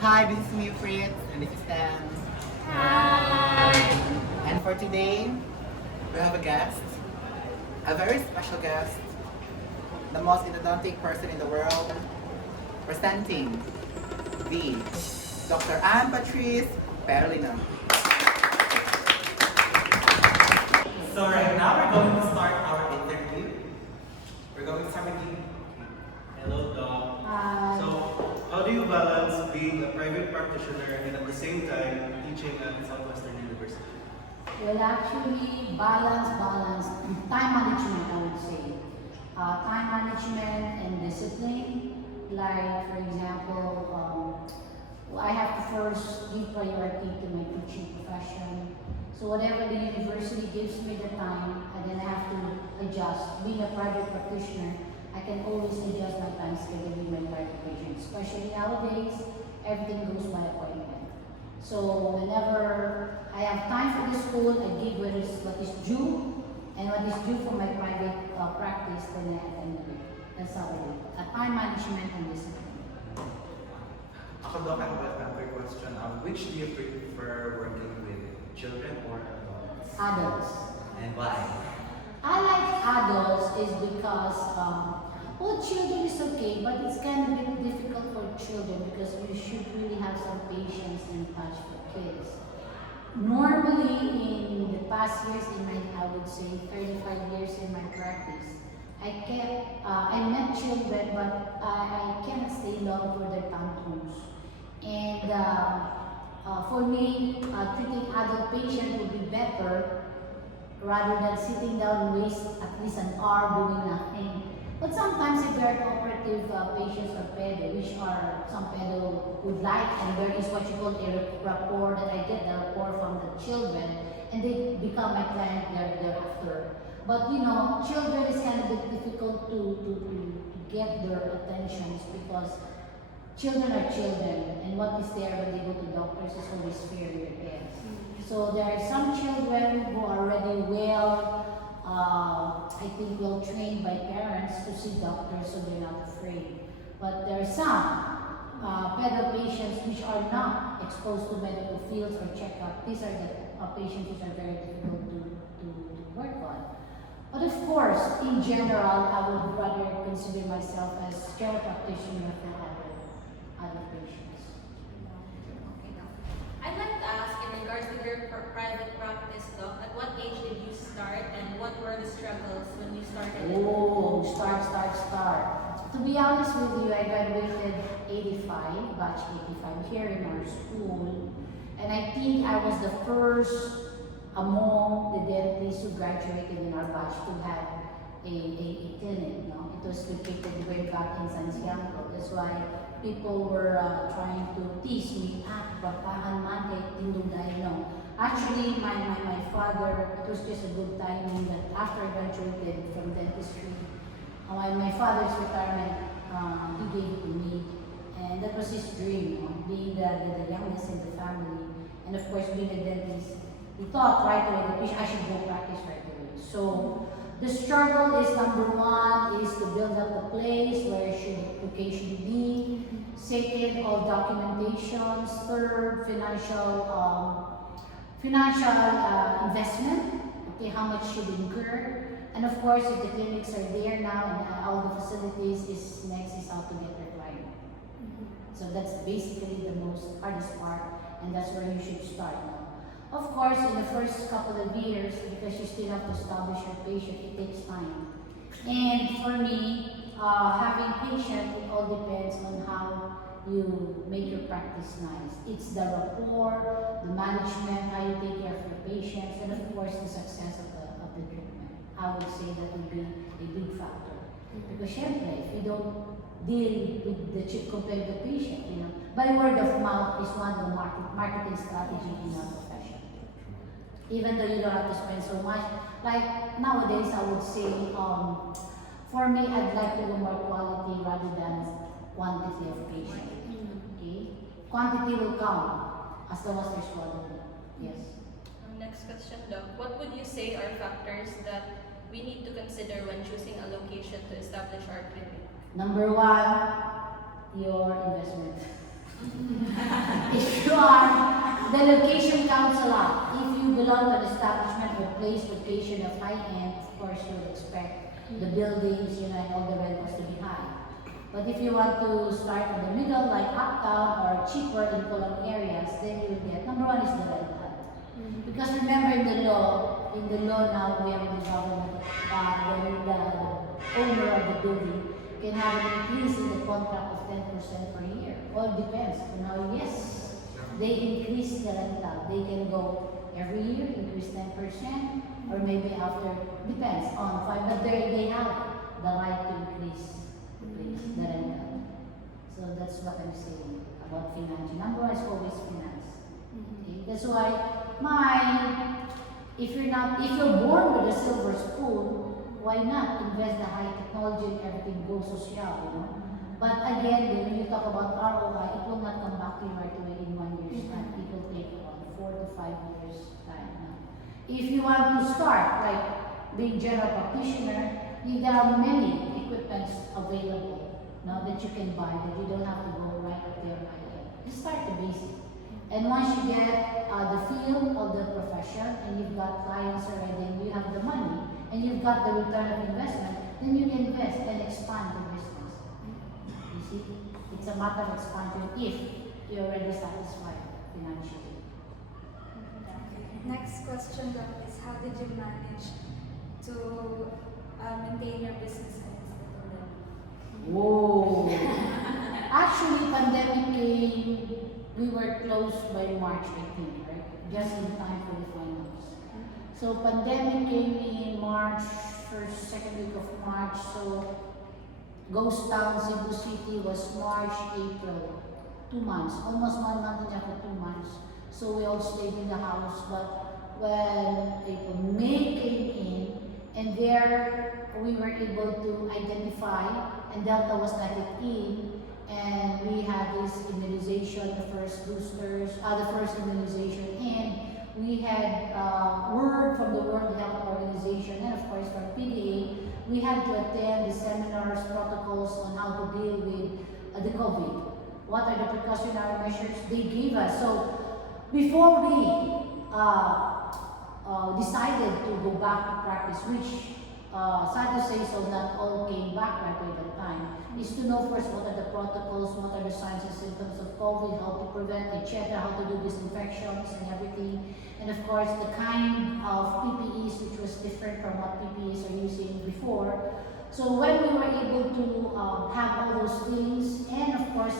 Hi, this is me, Fritz, and this is Dan. Hi! And for today, we have a guest, a very special guest, the most endodontic person in the world, presenting the Dr. Patrice Perolino. So right now we're going to start our interview. We're going to start with you. Hello, Doc. Hi. So, how do you balance being a private practitioner and at the same time teaching at Southwestern University? Well, actually, balance, time management, I would say. Time management and discipline. Like, for example, I have to first give priority to my teaching profession. So whatever the university gives me the time, and then I have to adjust. Being a private practitioner, I can always adjust my time schedule with my private patients. Especially nowadays, everything goes by appointment. So whenever I have time for the school, I give what is due, and what is due for my private practice, then I attend to it. That's how I do it. Time management and discipline. Ako, Doc, I have another question. Which do you prefer working with, children or adults? Adults. And why? I like adults is because, well, children is okay, but it's kind of a bit difficult for children because you should really have some patience and touch for kids. Normally, in the past years, I would say 35 years in my practice, I met children, but I cannot stay long for their tantrums. And for me, treating adult patients would be better rather than sitting down and waste at least an hour doing nothing. But sometimes if there are cooperative patients or pedo, which are some pedo would like, and there is what you call a rapport that I get the rapport from the children, and they become my client thereafter. But you know, children is kind of difficult to get their attentions because children are children, and what is there when they go to doctors is always fear in their heads. So there are some children who are already I think well trained by parents to see doctors, so they're not afraid. But there are some pedo patients which are not exposed to medical fields or checkup. These are the patients which are very difficult to work on. But of course, in general, I would rather consider myself as general practitioner for other patients. I'd like to ask in regards to your private practice, Doc, at what age did you start and what were the struggles when you started? Oh, start. To be honest with you, I graduated 85, batch 85 here in our school. And I think I was the first among the dentists who graduated in our batch to have a clinic. No? It was located way back in San Sianco. That's why people were trying to tease me, bapahan man, tindong dahil no. Actually, my father, it was just a good timing that after I graduated from dentistry, my father's retirement, he gave it to me. And that was his dream, being the youngest in the family. And of course, being a dentist, he thought right away that I should go practice right away. So the struggle is number one is to build up the place where should location be. Second, all documentations. Third, financial investment. Okay, how much should incur? And of course, if the clinics are there now and all the facilities, next is how to get their client. So that's basically the most hardest part, and that's where you should start now. Of course, in the first couple of years, because you still have to establish your patient, it takes time. And for me, having patient, it all depends on how you make your practice nice. It's the rapport, the management, how you take care of your patients, and of course, the success of the treatment. I would say that would be a big factor. Because syempre, if you don't deal with the chip compared to the patient, you know, by word of mouth is one of the marketing strategy in our profession. Even though you don't have to spend so much. Like nowadays, I would say, for me, I'd like to go more quality rather than quantity of patient. Okay? Quantity will come as long as there's quality. Yes. Next question, Doc. What would you say are factors that we need to consider when choosing a location to establish our clinic? Number one, your investment. The location counts a lot. If you belong to an establishment or place location of high end, of course you would expect the buildings, and all the rentals to be high. But if you want to start in the middle, like uptown or cheaper in column areas, then you will get, number one is the rental. Because remember in the law now we have the government, the owner of the building can have an increase in the contract of 10% per year. All depends. Yes, they increase the rental. They can go every year, increase 10%, or maybe after, depends on fine, but they have the right to increase the rental. So that's what I'm saying about finance. Number one is always finance. Okay? That's why if you're born with a silver spoon, why not invest the high technology and everything goes social, But again, when you talk about ROI, it will not come back to you right away in 1 year's time. It will take about 4 to 5 years time. If you want to start, like being general practitioner, there are many equipments available now that you can buy that you don't have to go right there right away. You start the basic. And once you get the feel of the profession and you've got clients already and you have the money and you've got the return of investment, then you can invest and expand the business. You see? It's a matter of expansion if you're already satisfied financially. Next question though is how did you manage to maintain your business at this level? Whoa! Actually, pandemic came, we were closed by March, I think, right? Just in time for the finals. So pandemic came in March, second week of March, so Ghost Town, Cebu City was March, April, 2 months, almost 1 month and a half, 2 months. So we all stayed in the house, but when April, May came in, and there we were able to identify, and Delta was let it in, and we had this immunization, the first boosters, the first immunization, and we had word from the World Health Organization, and of course from PDA, we had to attend the seminars, protocols on how to deal with the COVID. What are the precautionary measures they gave us? So before we decided to go back to practice, which sad to say so not all came back right at that time, is to know first what are the protocols, what are the signs and symptoms of COVID, how to prevent, etc., how to do disinfections and everything. And of course, the kind of PPEs which was different from what PPEs are using before. So when we were able to have all those things, and of course,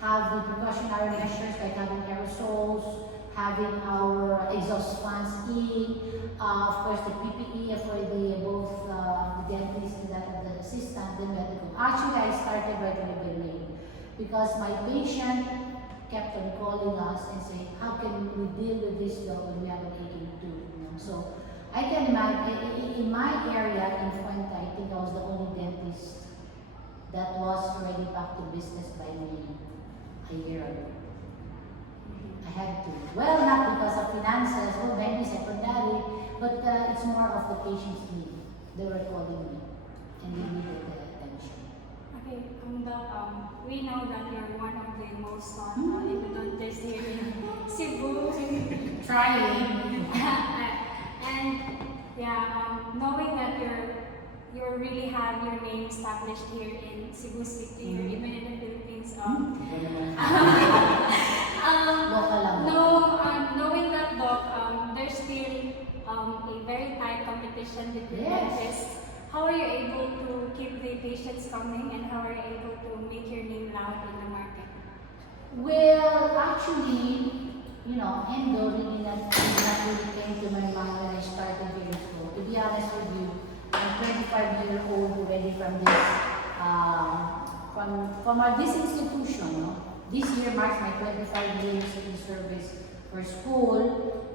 have the precautionary measures like having aerosols, having our exhaust fans in, of course the PPE for the both the dentist and that of the assistant, the medical. Actually, I started right away by May because my patient kept on calling us and saying, how can we deal with this dog when we have an aching tooth? So I can imagine, in my area in Fuente, I think I was the only dentist that was already back to business by May, a year ago. I had to. Well, not because of finances, maybe secondary, but it's more of the patient's need. They were calling me and they needed the attention. Okay, Doc, we know that you're one of the most sought endodontist here in Cebu. Trying. And yeah, knowing that you really have your name established here in Cebu City or even in the Philippines. Knowing that, Doc, there's still a very tight competition between dentists. How are you able to keep the patients coming, and how are you able to make your name loud in the market? Well, actually, endo really not really came to my mind when I started here in school. To be honest with you, I'm 25-year-old already from this, this institution. This year marks my 25 years in service for school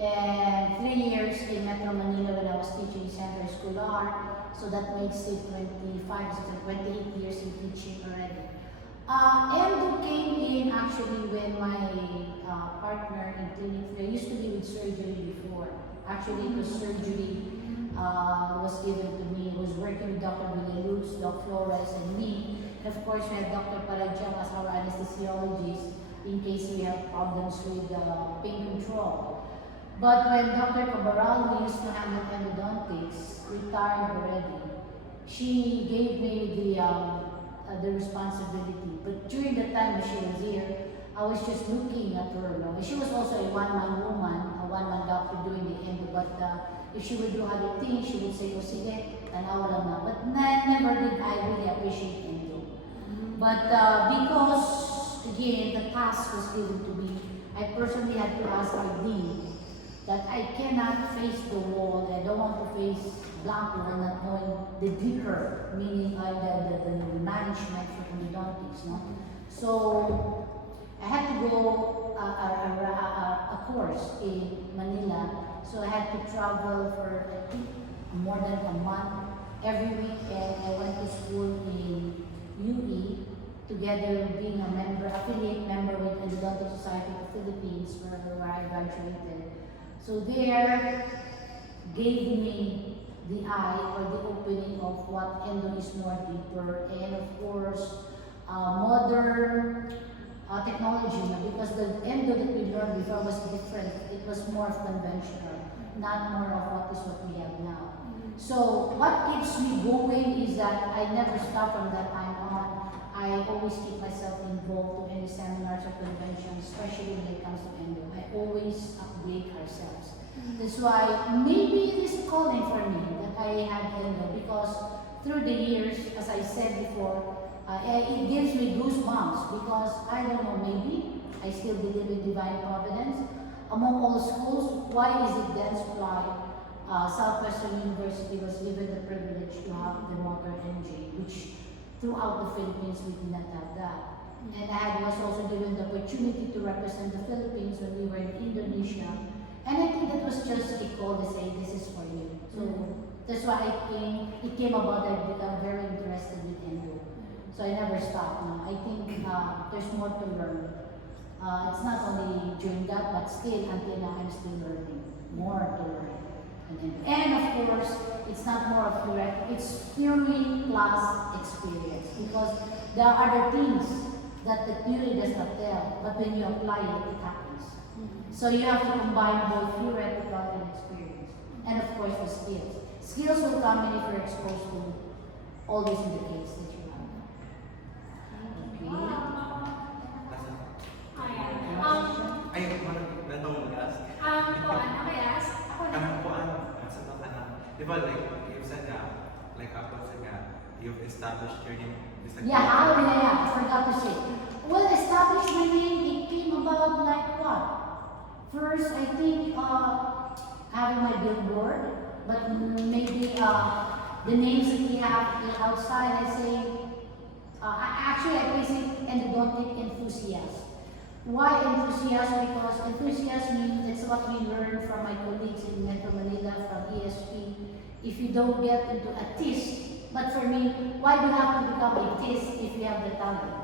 and 3 years in Metro Manila when I was teaching Center School Art. So that makes it 28 years in teaching already. Endo came in actually when my partner in clinic, I used to be with surgery before. Actually, it was surgery was given to me. I was working with Dr. Villaluz, Dr. Flores, and me. And of course, we had Dr. Parajan as our anesthesiologist. in case we have problems with pain control. But when Dr. Cabral, who used to handle endodontics, retired already, she gave me the responsibility. But during the time when she was here, I was just looking at her. No? She was also a one-man woman, a one-man doctor doing the endo. But if she would do other things, she would say, "Oh, sige, tanawa lang na." But never did I really appreciate endo. But because, again, the task was given to me, I personally had to ask my dean that I cannot face the wall. I don't want to face blank wall, not knowing the deeper meaning of the management for endodontics. No? So I had to go a course in Manila. So I had to travel for I think more than a month every week, and I went to school in UE together being a member, affiliate member with Endodontic Society of the Philippines where I graduated. So there gave me the eye or the opening of what endo is more deeper, and of course modern technology, because the endo that we learned before was different. It was more of conventional, not more of what we have now. So what keeps me going is that I never stop from that time on. I always keep myself involved to any seminars or conventions, especially when it comes to endo. I always upgrade ourselves. That's why maybe it is a calling for me that I have endo, because through the years, as I said before, it gives me goosebumps because I don't know, maybe I still believe in divine providence. Among all schools, why is it then Southwestern University was given the privilege to have the motor NJ, which throughout the Philippines we did not have that. And I was also given the opportunity to represent the Philippines when we were in Indonesia. And I think that was just a call to say, this is for you. So that's why it came about that I became very interested with endo. So I never stopped. No? I think there's more to learn. It's not only during that, but still until now I'm still learning. More to learn. And of course, it's not more of theory, it's theory plus experience. Because there are other things that the theory does not tell, but when you apply it, it happens. So you have to combine both theoretical and experience. And of course, the skills. Skills will come in if you're exposed to all these indicates that you have. Okay. Ay, nanong mag-ask? Kanang po sa mga kanang, di ba like, you've said nga, like ako said nga, you've established your name. I forgot to say. Well, establish my name, it came about like what? First, I think having my billboard, but maybe the names that we have outside, I say, actually I place it endodontic enthusiast. Why enthusiast? Because enthusiast means it's what we learned from my colleagues in Metro Manila, from ESP. If you don't get into a TIS, but for me, why do you have to become a TIS if you have the talent?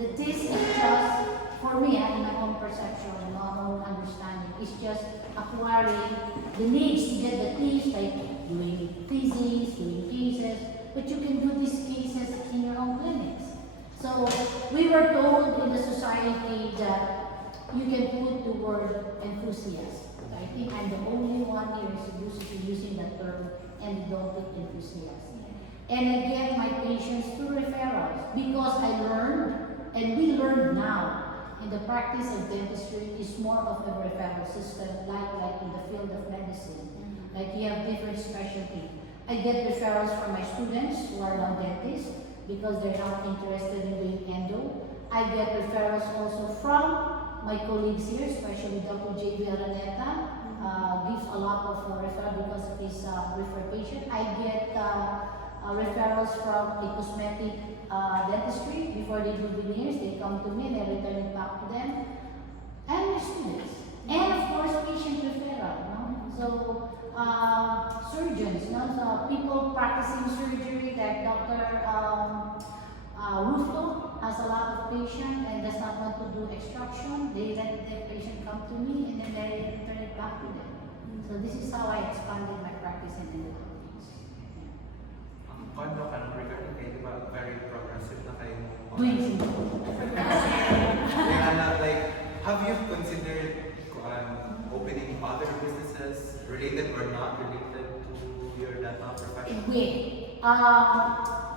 The TIS is just, for me, in my own perception, in my own understanding, is just acquiring the needs to get the TIS, like doing theses, doing cases, but you can do these cases in your own clinics. So we were told in the society that you can put the word enthusiast. I think I'm the only one here who's using that term, endodontic enthusiast. And I get my patients through referrals because I learned, and we learn now, in the practice of dentistry is more of a referral system, like in the field of medicine. Like you have different specialty. I get referrals from my students who are non-dentists, because they're not interested in doing endo. I get referrals also from my colleagues here, especially Dr. J.V. Araneta, gives a lot of referral because of his referred patient. I get referrals from a cosmetic dentistry. Before they do veneers, they come to me and I return it back to them. And my students. And of course, patient referral. No? So, surgeons, so people practicing surgery like Dr. Rufo has a lot of patients and does not want to do extraction. They let their patient come to me and then I return it back to them. So this is how I expanded my practice in endodontics. Kondo ka nang regarding kayo, di ba, very progressive na kayo. Doing Kaya na, like, have you considered opening other businesses, related or not related to your dental profession? Wait.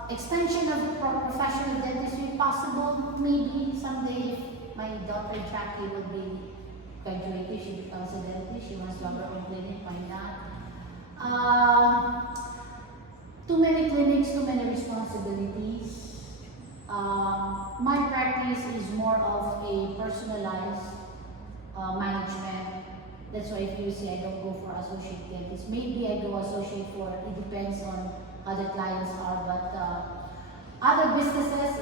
Extension of professional dentistry possible, maybe someday if my daughter Jackie would be graduated, she becomes a dentist, she wants to have her own clinic, why not? Too many clinics, too many responsibilities. My practice is more of a personalized management. That's why if you see I don't go for associate dentist, maybe I go associate for, it depends on how the clients are, but other businesses,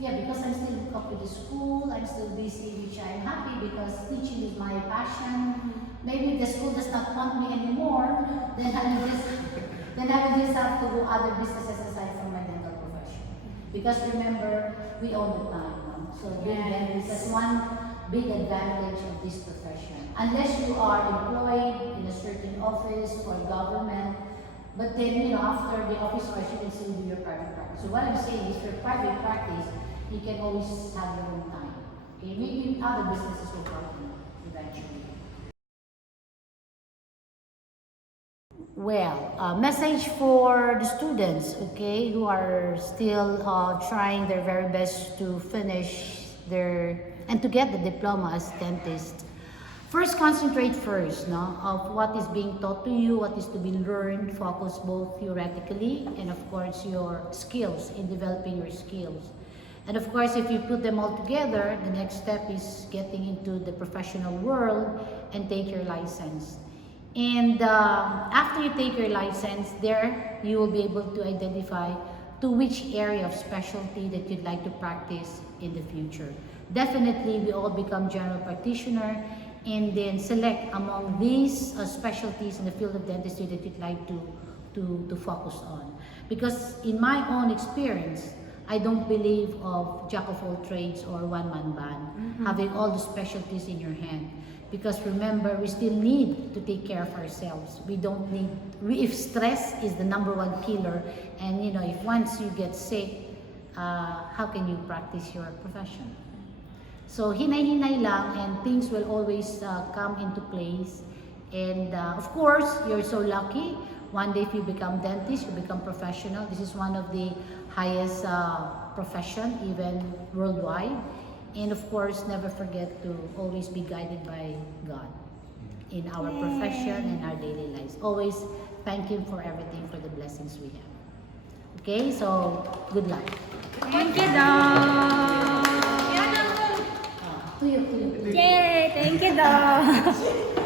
because I'm still hooked up with the school, I'm still busy, which I'm happy because teaching is my passion. Maybe if the school does not want me anymore, then I will just have to do other businesses aside from my dental profession. Because remember, we own the time, no? So being dentist is one big advantage of this profession. Unless you are employed in a certain office or government, but then, after the office hours, you can still do your private practice. So what I'm saying is, for private practice, you can always have your own time. Okay, maybe other businesses will come in eventually. Well, message for the students, okay, who are still trying their very best to finish and to get the diploma as dentist. First, concentrate first, of what is being taught to you, what is to be learned, focus both theoretically and of course your skills, in developing your skills. And of course, if you put them all together, the next step is getting into the professional world and take your license. And after you take your license, there you will be able to identify to which area of specialty that you'd like to practice in the future. Definitely, we all become general practitioner and then select among these specialties in the field of dentistry that you'd like to focus on. Because in my own experience, I don't believe of jack of all trades or one-man band, having all the specialties in your hand. Because remember, we still need to take care of ourselves. We don't need, if stress is the #1 killer, and if once you get sick, how can you practice your profession? So hinay-hinay lang, and things will always come into place. And of course, you're so lucky. One day if you become dentist, you become professional. This is one of the highest profession, even worldwide. And of course, never forget to always be guided by God in our profession and our daily lives. Always thank Him for everything, for the blessings we have. Okay, so good luck. Thank you, Doc. To you. Yay! Thank you, Doc.